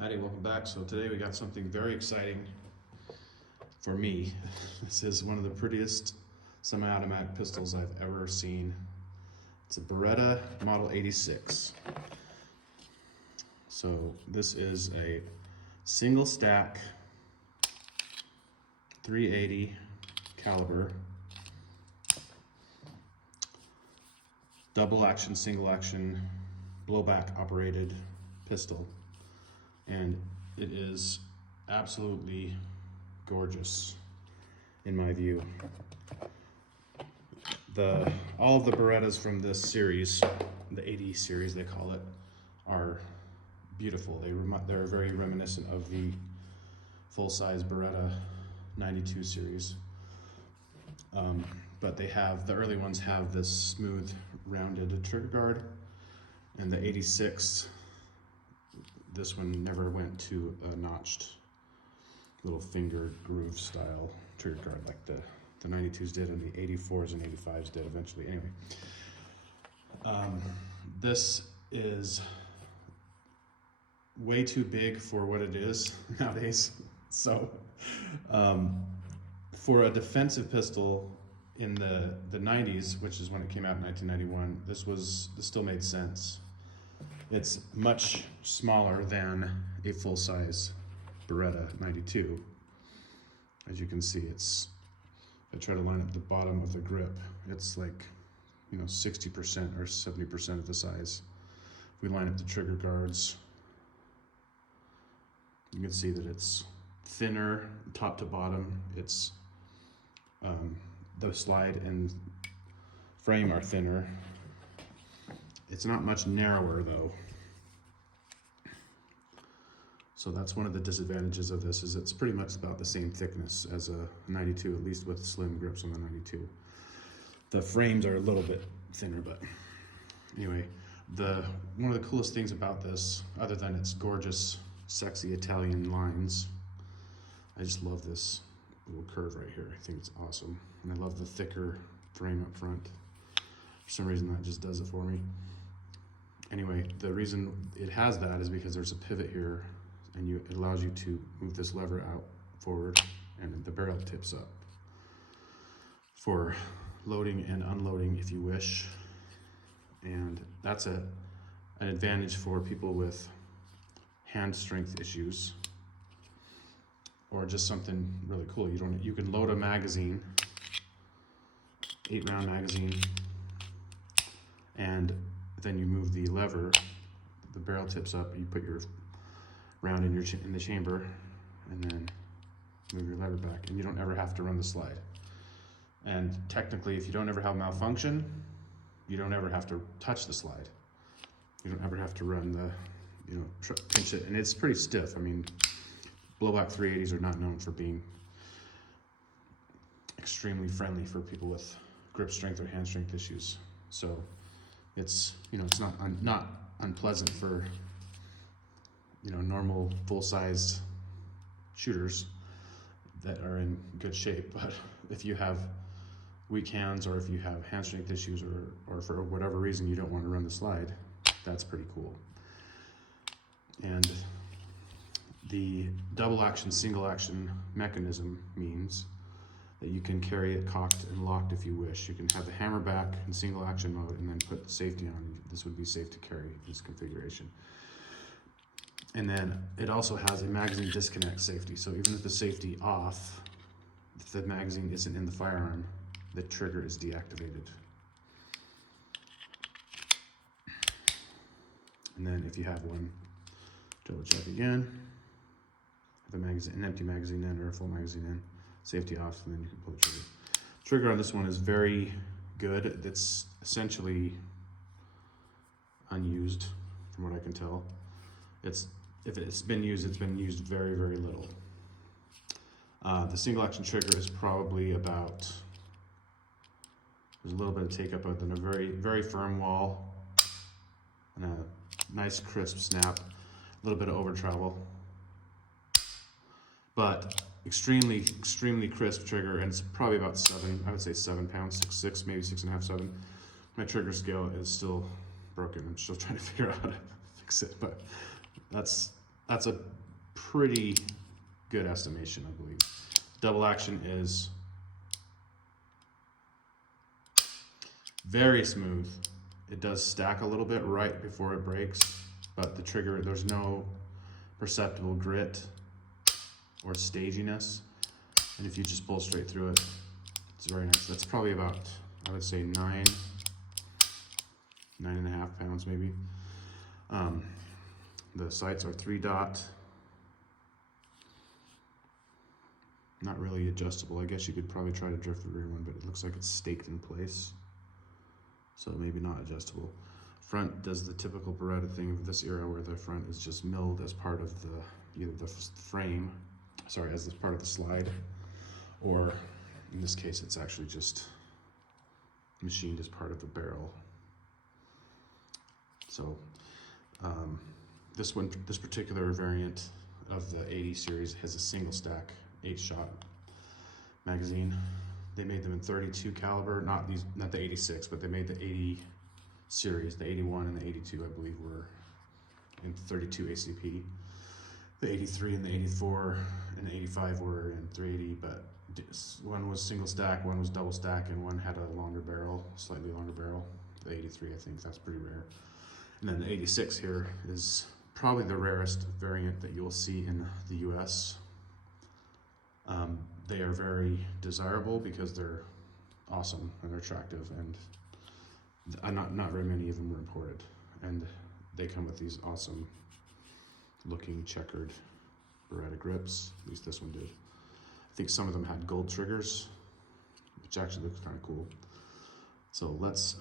Howdy, welcome back. So today we got something very exciting for me. This is one of the prettiest semi-automatic pistols I've ever seen. It's a Beretta Model 86. So this is a single stack 380 caliber, double action, single action, blowback operated pistol. And it is absolutely gorgeous in my view. All of the Berettas from this series, the 80 series they call it, are beautiful. They're very reminiscent of the full-size Beretta 92 series. But the early ones have this smooth, rounded trigger guard, and the 86, this one never went to a notched little finger groove style trigger guard like the 92s did and the 84s and 85s did eventually. Anyway, this is way too big for what it is nowadays. So for a defensive pistol in the 90s, which is when it came out in 1991, this still made sense. It's much smaller than a full-size Beretta 92. As you can see, if I try to line up the bottom of the grip, it's like, 60% or 70% of the size. If we line up the trigger guards, you can see that it's thinner top to bottom. It's the slide and frame are thinner. It's not much narrower though. So that's one of the disadvantages of this, is it's pretty much about the same thickness as a 92, at least with slim grips on the 92. The frames are a little bit thinner, but anyway, one of the coolest things about this, other than its gorgeous, sexy Italian lines, I just love this little curve right here. I think it's awesome. And I love the thicker frame up front. For some reason that just does it for me. Anyway, the reason it has that is because there's a pivot here, and it allows you to move this lever out forward, and the barrel tips up for loading and unloading if you wish. And that's an advantage for people with hand strength issues, or just something really cool. You can load a magazine, 8-round magazine, and then you move the lever, the barrel tips up, you put your round in the chamber, and then move your lever back, and you don't ever have to run the slide. And technically, if you don't ever have malfunction, you don't ever have to touch the slide. You don't ever have to run pinch it, and it's pretty stiff. I mean, blowback 380s are not known for being extremely friendly for people with grip strength or hand strength issues. So it's it's not unpleasant for normal full-sized shooters that are in good shape. But if you have weak hands, or if you have hand strength issues, or for whatever reason you don't want to run the slide, that's pretty cool. And the double action, single action mechanism means that you can carry it cocked and locked if you wish. You can have the hammer back in single action mode and then put the safety on. This would be safe to carry in this configuration. And then it also has a magazine disconnect safety. So even with the safety off, if the magazine isn't in the firearm, the trigger is deactivated. And then if you have one, double check again. Have an empty magazine in or a full magazine in, safety off, and then you can pull the trigger. Trigger on this one is very good. It's essentially unused from what I can tell. If it's been used, it's been used very, very little. The single action trigger is probably there's a little bit of take up and a very, very firm wall, and a nice crisp snap, a little bit of over travel, but extremely, extremely crisp trigger, and it's probably about 7 pounds, 6'6", maybe 6.5, 7. My trigger scale is still broken. I'm still trying to figure out how to fix it, but that's that's a pretty good estimation, I believe. Double action is very smooth. It does stack a little bit right before it breaks, but the trigger, there's no perceptible grit or staginess. And if you just pull straight through it, it's very nice. That's probably about, I would say 9.5 pounds maybe. The sights are 3-dot. Not really adjustable. I guess you could probably try to drift the rear one, but it looks like it's staked in place. So maybe not adjustable. Front does the typical Beretta thing of this era where the front is just milled as part of the, either the frame, sorry, as part of the slide, or in this case it's actually just machined as part of the barrel. So this particular variant of the 80 series has a single stack 8-shot magazine. They made them in 32 caliber, not the 86, but they made the 80 series. The 81 and the 82, I believe, were in 32 ACP. The 83 and the 84 and the 85 were in 380, but one was single stack, one was double stack, and one had a longer barrel, slightly longer barrel. The 83, I think, that's pretty rare. And then the 86 here is probably the rarest variant that you'll see in the US. They are very desirable because they're awesome and they're attractive, and not very many of them were imported. And they come with these awesome looking checkered Beretta grips. At least this one did. I think some of them had gold triggers, which actually looks kind of cool. So let's,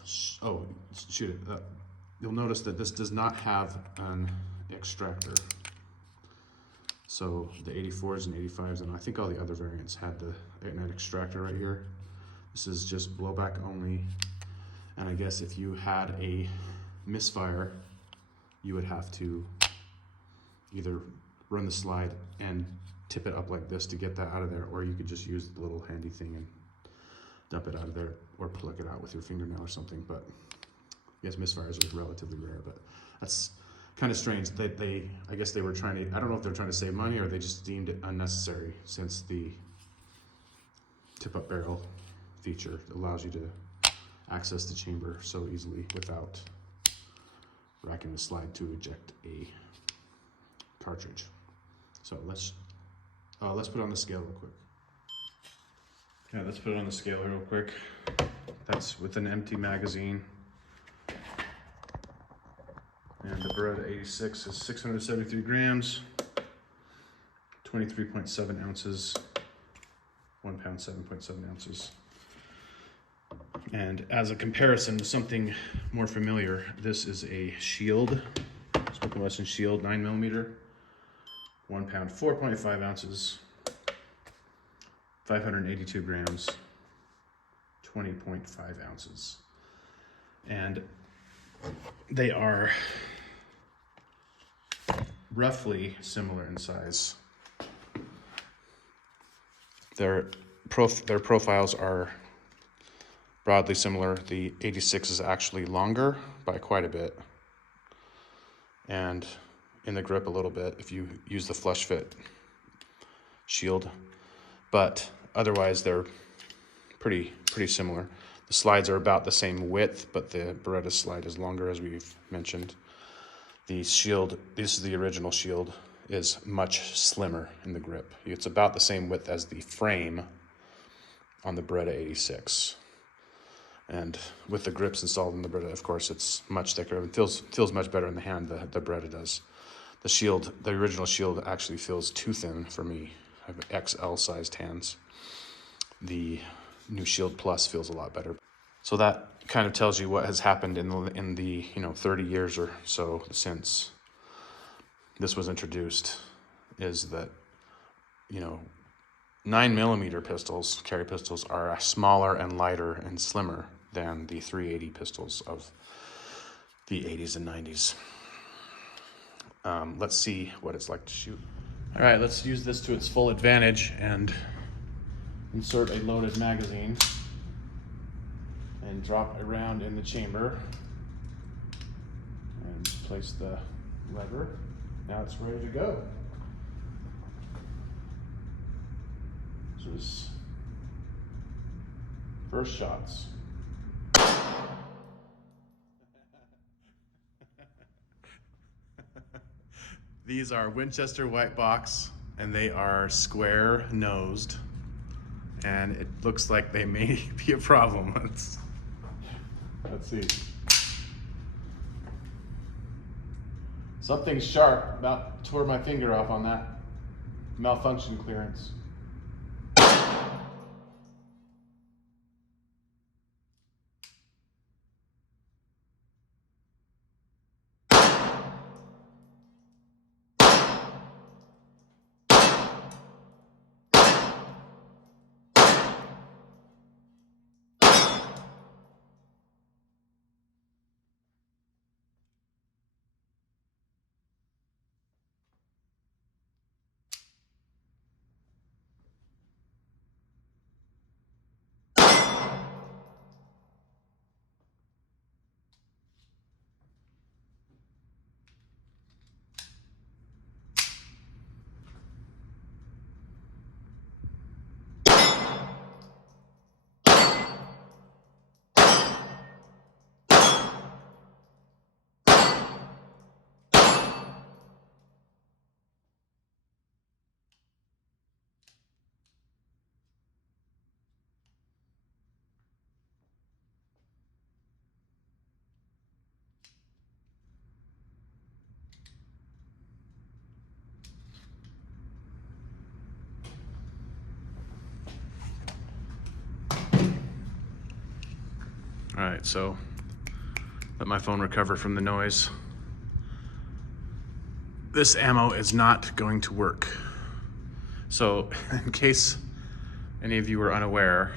shoot it. You'll notice that this does not have an extractor. So the 84s and 85s, and I think all the other variants had an extractor right here. This is just blowback only. And I guess if you had a misfire, you would have to either run the slide and tip it up like this to get that out of there, or you could just use the little handy thing and dump it out of there, or pluck it out with your fingernail or something. But yes, misfires are relatively rare, but that's kind of strange. I guess they were trying to, I don't know if they're trying to save money or they just deemed it unnecessary, since the tip-up barrel feature allows you to access the chamber so easily without racking the slide to eject a cartridge. So let's put it on the scale real quick. Yeah, let's put it on the scale real quick. That's with an empty magazine. And the Beretta 86 is 673 grams, 23.7 ounces, 1 pound, 7.7 ounces. And as a comparison to something more familiar, this is a Shield, Smith & Wesson Shield 9mm, 1 pound, 4.5 ounces, 582 grams, 20.5 ounces. And they are roughly similar in size. Their profiles are broadly similar. The 86 is actually longer by quite a bit, and in the grip a little bit if you use the flush fit Shield, but otherwise they're pretty similar. The slides are about the same width, but the Beretta slide is longer, as we've mentioned. The Shield, this is the original Shield, is much slimmer in the grip. It's about the same width as the frame on the Beretta 86. And with the grips installed in the Beretta, of course, it's much thicker and feels much better in the hand, the Beretta does. The Shield, the original Shield, actually feels too thin for me. I have XL sized hands. The new Shield Plus feels a lot better. So that kind of tells you what has happened in the 30 years or so since this was introduced, is that 9mm pistols, carry pistols, are smaller and lighter and slimmer than the 380 pistols of the 80s and 90s. Let's see what it's like to shoot. All right, let's use this to its full advantage and insert a loaded magazine and drop a round in the chamber and place the lever. Now it's ready to go. So this first shots. These are Winchester white box, and they are square nosed, and it looks like they may be a problem. Let's see. Something sharp about tore my finger off on that malfunction clearance. All right, so let my phone recover from the noise. This ammo is not going to work. So in case any of you were unaware,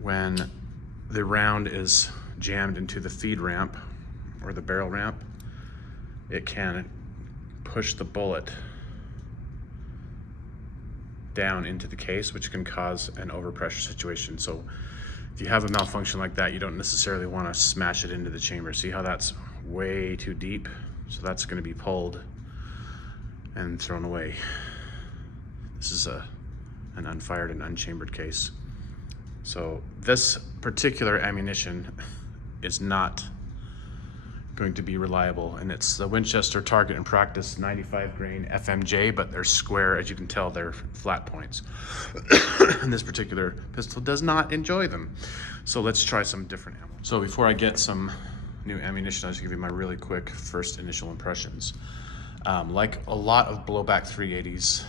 when the round is jammed into the feed ramp or the barrel ramp, it can push the bullet down into the case, which can cause an overpressure situation. So if you have a malfunction like that, you don't necessarily want to smash it into the chamber. See how that's way too deep? So that's going to be pulled and thrown away. This is an unfired and unchambered case. So this particular ammunition is not going to be reliable, and it's the Winchester Target and Practice 95 grain FMJ, but they're square. As you can tell, they're flat points. And this particular pistol does not enjoy them. So let's try some different ammo. So before I get some new ammunition, I'll just give you my really quick first initial impressions. Like a lot of blowback 380s,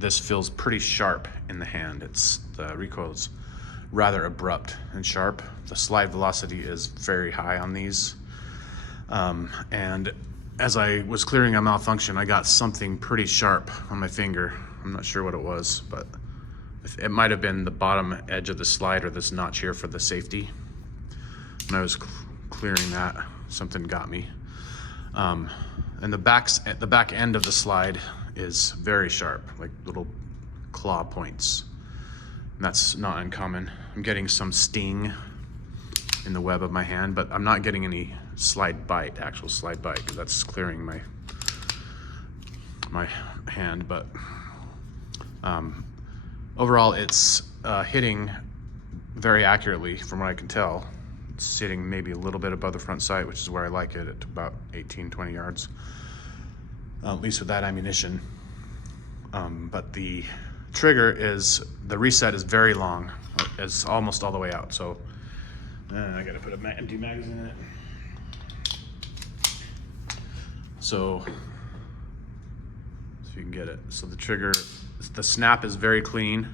this feels pretty sharp in the hand. The recoil is rather abrupt and sharp. The slide velocity is very high on these. And as I was clearing a malfunction, I got something pretty sharp on my finger. I'm not sure what it was, but it might have been the bottom edge of the slide or this notch here for the safety. When I was clearing that, something got me. And the back end of the slide is very sharp, like little claw points. And that's not uncommon. I'm getting some sting in the web of my hand, but I'm not getting any actual slide bite, because that's clearing my hand. But overall, it's hitting very accurately from what I can tell. It's sitting maybe a little bit above the front sight, which is where I like it, at about 18, 20 yards, at least with that ammunition. But the the reset is very long. It's almost all the way out. So I gotta put an empty magazine in it. So you can get it. So the trigger, the snap is very clean.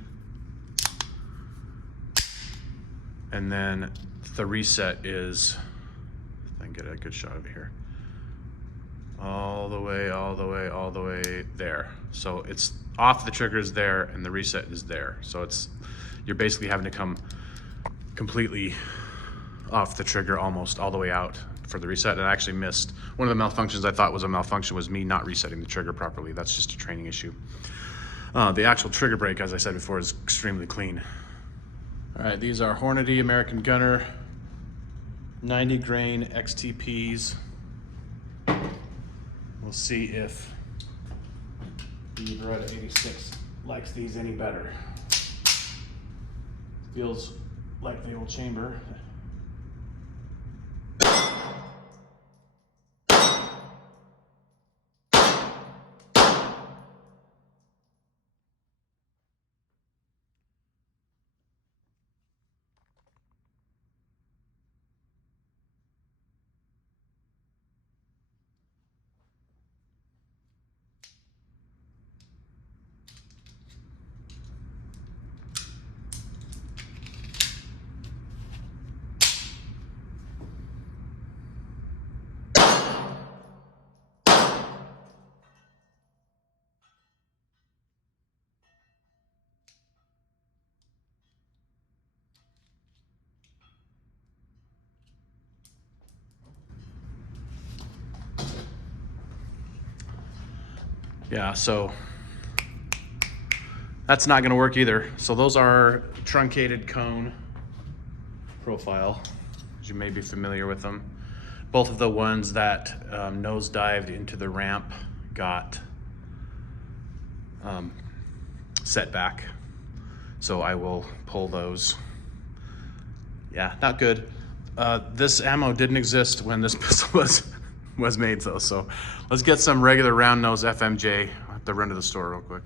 And then the reset is, if I can get a good shot of it here, all the way there. So it's off, the trigger is there, and the reset is there. So you're basically having to come completely off the trigger almost all the way out for the reset. And I actually missed one of the malfunctions. I thought was a malfunction was me not resetting the trigger properly. That's just a training issue. The actual trigger brake, as I said before, is extremely clean. All right, these are Hornady American Gunner 90 grain XTPs. We'll see if the Beretta 86 likes these any better. Feels like they will chamber. Yeah, so that's not gonna work either. So those are truncated cone profile, as you may be familiar with them. Both of the ones that nosedived into the ramp got set back. So I will pull those. Yeah, not good. This ammo didn't exist when this pistol was made though. So let's get some regular round nose FMJ. I'll have to run to the store real quick.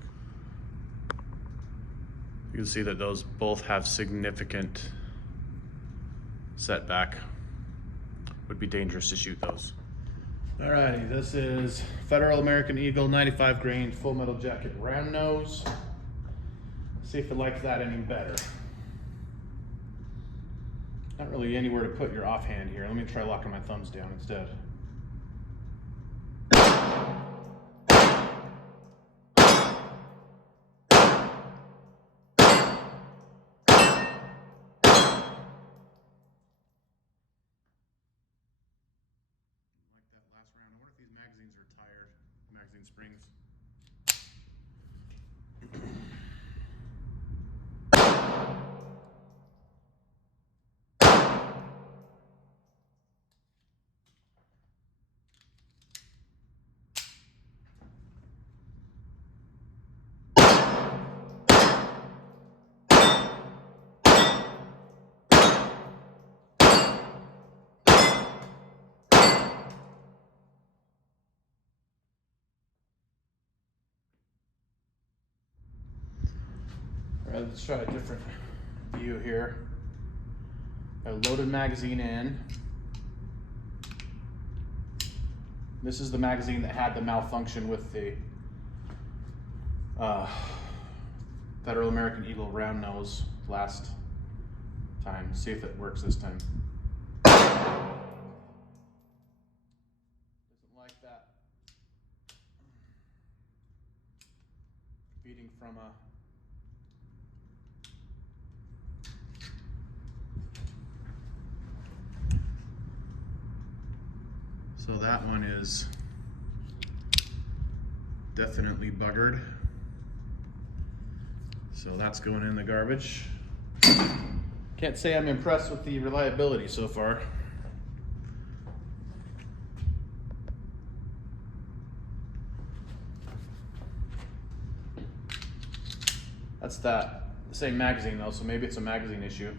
You can see that those both have significant setback. Would be dangerous to shoot those. Alrighty, this is Federal American Eagle 95 grain full metal jacket round nose. See if it likes that any better. Not really anywhere to put your offhand here. Let me try locking my thumbs down instead. Magazines are tired, magazine springs. All right, let's try a different view here. Got a loaded magazine in. This is the magazine that had the malfunction with the Federal American Eagle round nose last time. See if it works this time. Doesn't like that. Feeding from a So that one is definitely buggered. So that's going in the garbage. Can't say I'm impressed with the reliability so far. That's that same magazine though, so maybe it's a magazine issue.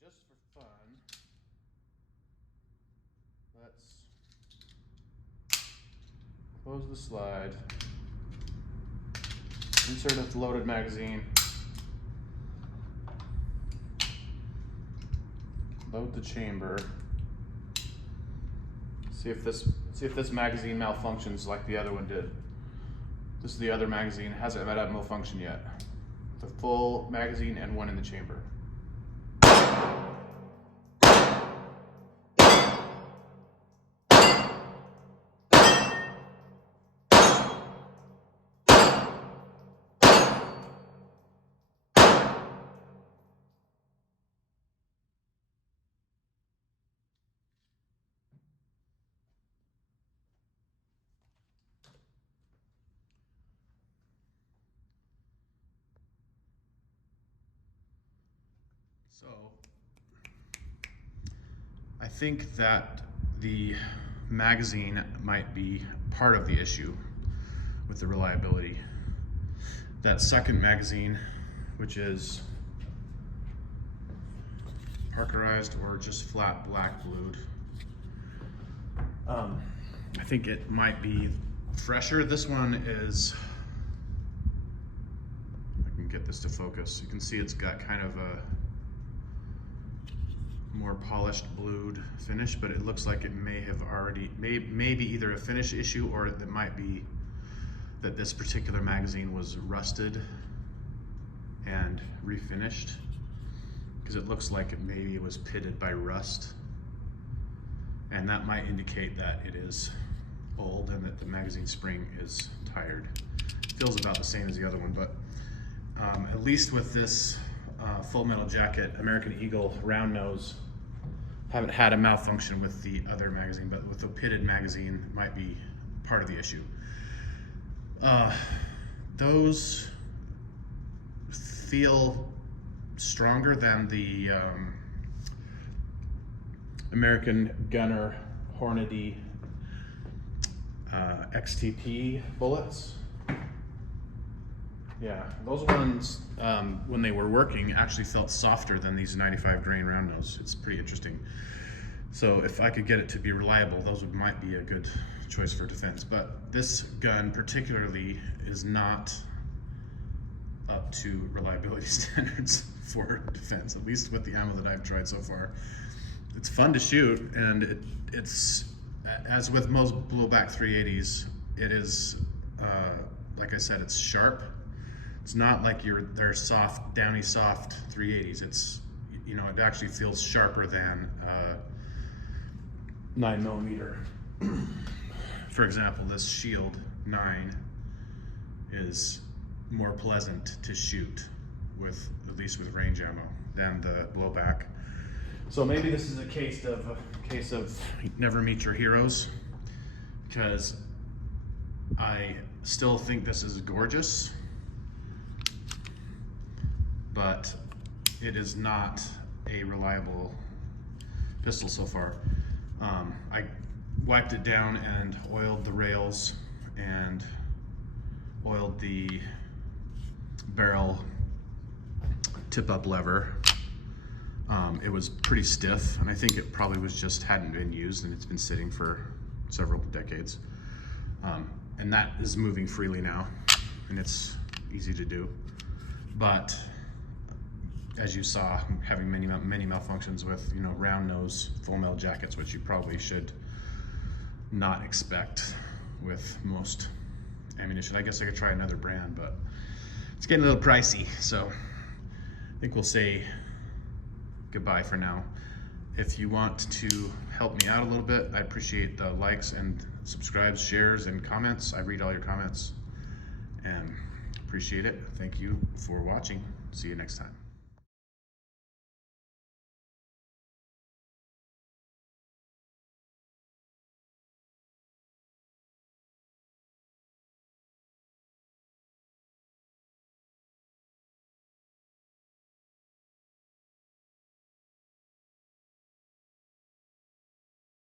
Just for fun, let's close the slide, insert a loaded magazine, load the chamber, see if this magazine malfunctions like the other one did. This is the other magazine, hasn't had a malfunction yet. The full magazine and one in the chamber. So I think that the magazine might be part of the issue with the reliability. That second magazine, which is Parkerized or just flat black blued, I think it might be fresher. This one is, I can get this to focus. You can see it's got kind of a more polished blued finish, but it looks like it may have already, maybe either a finish issue, or it might be that this particular magazine was rusted and refinished, because it looks like it maybe was pitted by rust, and that might indicate that it is old and that the magazine spring is tired. It feels about the same as the other one, but at least with this Full Metal Jacket American Eagle round nose, haven't had a malfunction with the other magazine, but with the pitted magazine might be part of the issue. Those feel stronger than the American Gunner Hornady XTP bullets. Yeah, those ones, when they were working, actually felt softer than these 95 grain round nose. It's pretty interesting. So if I could get it to be reliable, those might be a good choice for defense. But this gun particularly is not up to reliability standards for defense, at least with the ammo that I've tried so far. It's fun to shoot, and it's, as with most blowback 380s, it is, like I said, it's sharp. It's not like they're soft, downy soft 380s. It's, you know, it actually feels sharper than 9mm. For example, this Shield 9 is more pleasant to shoot with, at least with range ammo, than the blowback. So maybe this is a case of never meet your heroes, because I still think this is gorgeous, but it is not a reliable pistol so far. I wiped it down and oiled the rails and oiled the barrel tip-up lever. It was pretty stiff, and I think it probably hadn't been used, and it's been sitting for several decades. And that is moving freely now, and it's easy to do. But as you saw, having many malfunctions with, you know, round nose Full Metal Jackets, which you probably should not expect with most ammunition. I guess I could try another brand, but it's getting a little pricey, so I think we'll say goodbye for now. If you want to help me out a little bit, I appreciate the likes and subscribes, shares, and comments. I read all your comments and appreciate it. Thank you for watching. See you next time.